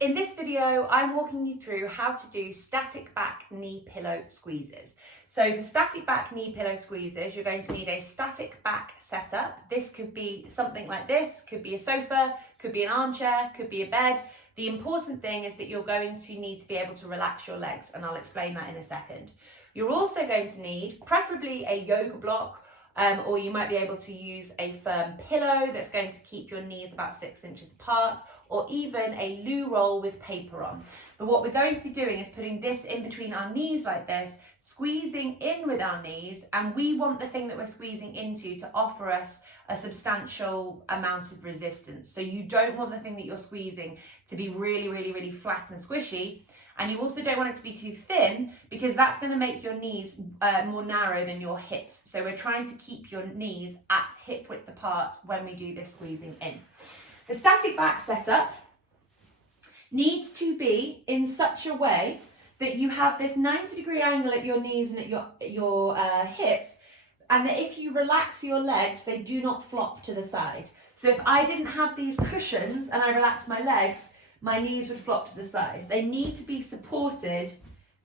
In this video, I'm walking you through how to do static back knee pillow squeezes. So for static back knee pillow squeezes, you're going to need a static back setup. This could be something like this, could be a sofa, could be an armchair, could be a bed. The important thing is that you're going to need to be able to relax your legs, and I'll explain that in a second. You're also going to need preferably a yoga block, or you might be able to use a firm pillow that's going to keep your knees about 6 inches apart, or even a loo roll with paper on. But what we're going to be doing is putting this in between our knees like this, squeezing in with our knees, and we want the thing that we're squeezing into to offer us a substantial amount of resistance. So you don't want the thing that you're squeezing to be really flat and squishy. And you also don't want it to be too thin, because that's going to make your knees more narrow than your hips. So we're trying to keep your knees at hip width apart when we do this squeezing in. The static back setup needs to be in such a way that you have this 90-degree angle at your knees and at your hips, and that if you relax your legs, they do not flop to the side. So if I didn't have these cushions and I relaxed my legs, my knees would flop to the side. They need to be supported,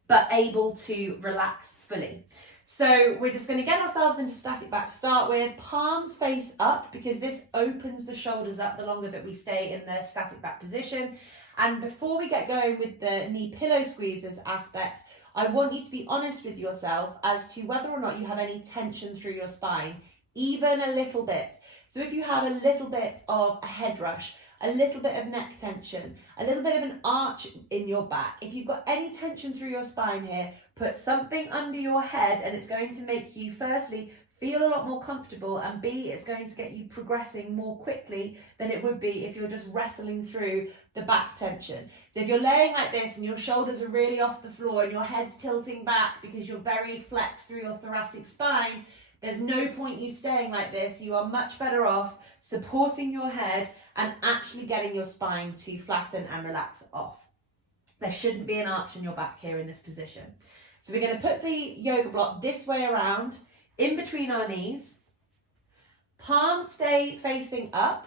but able to relax fully. So we're just going to get ourselves into static back to start with. Palms face up, because this opens the shoulders up the longer that we stay in the static back position. And before we get going with the knee pillow squeezes aspect, I want you to be honest with yourself as to whether or not you have any tension through your spine, even a little bit. So if you have a little bit of a head rush, a little bit of neck tension, a little bit of an arch in your back, if you've got any tension through your spine here, put something under your head, and it's going to make you firstly feel a lot more comfortable, and B, it's going to get you progressing more quickly than it would be if you're just wrestling through the back tension. So if you're laying like this and your shoulders are really off the floor and your head's tilting back because you're very flexed through your thoracic spine, there's no point you staying like this. You are much better off supporting your head and actually getting your spine to flatten and relax off. There shouldn't be an arch in your back here in this position. So we're going to put the yoga block this way around, in between our knees. Palms stay facing up.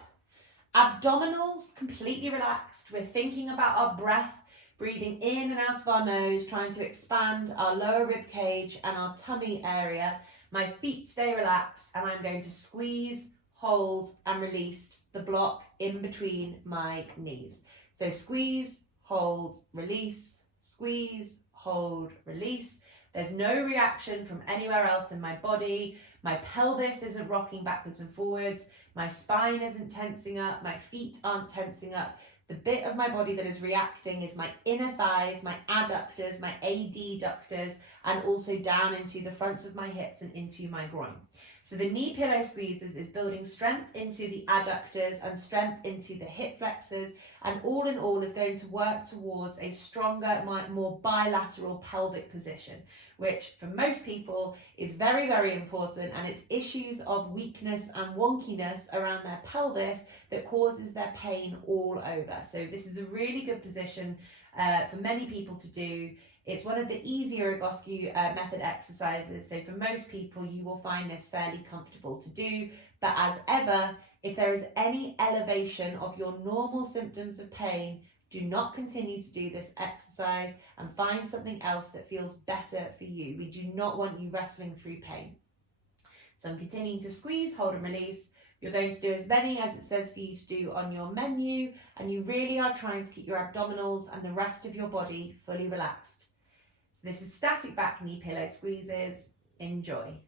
Abdominals completely relaxed. We're thinking about our breath, breathing in and out of our nose, trying to expand our lower rib cage and our tummy area. My feet stay relaxed, and I'm going to squeeze, hold and release the block in between my knees. So squeeze, hold, release, squeeze, hold, release. There's no reaction from anywhere else in my body. My pelvis isn't rocking backwards and forwards. My spine isn't tensing up. My feet aren't tensing up. The bit of my body that is reacting is my inner thighs, my adductors, my adductors, and also down into the fronts of my hips and into my groin. So the knee pillow squeezes is building strength into the adductors and strength into the hip flexors, and all in all is going to work towards a stronger, more bilateral pelvic position, which for most people is very important, and it's issues of weakness and wonkiness around their pelvis that causes their pain all over. So this is a really good position for many people to do. It's one of the easier Egoscue method exercises, so for most people you will find this fairly comfortable to do. But as ever, if there is any elevation of your normal symptoms of pain, do not continue to do this exercise and find something else that feels better for you. We do not want you wrestling through pain. So I'm continuing to squeeze, hold and release. You're going to do as many as it says for you to do on your menu, and you really are trying to keep your abdominals and the rest of your body fully relaxed. So this is static back knee pillow squeezes. Enjoy.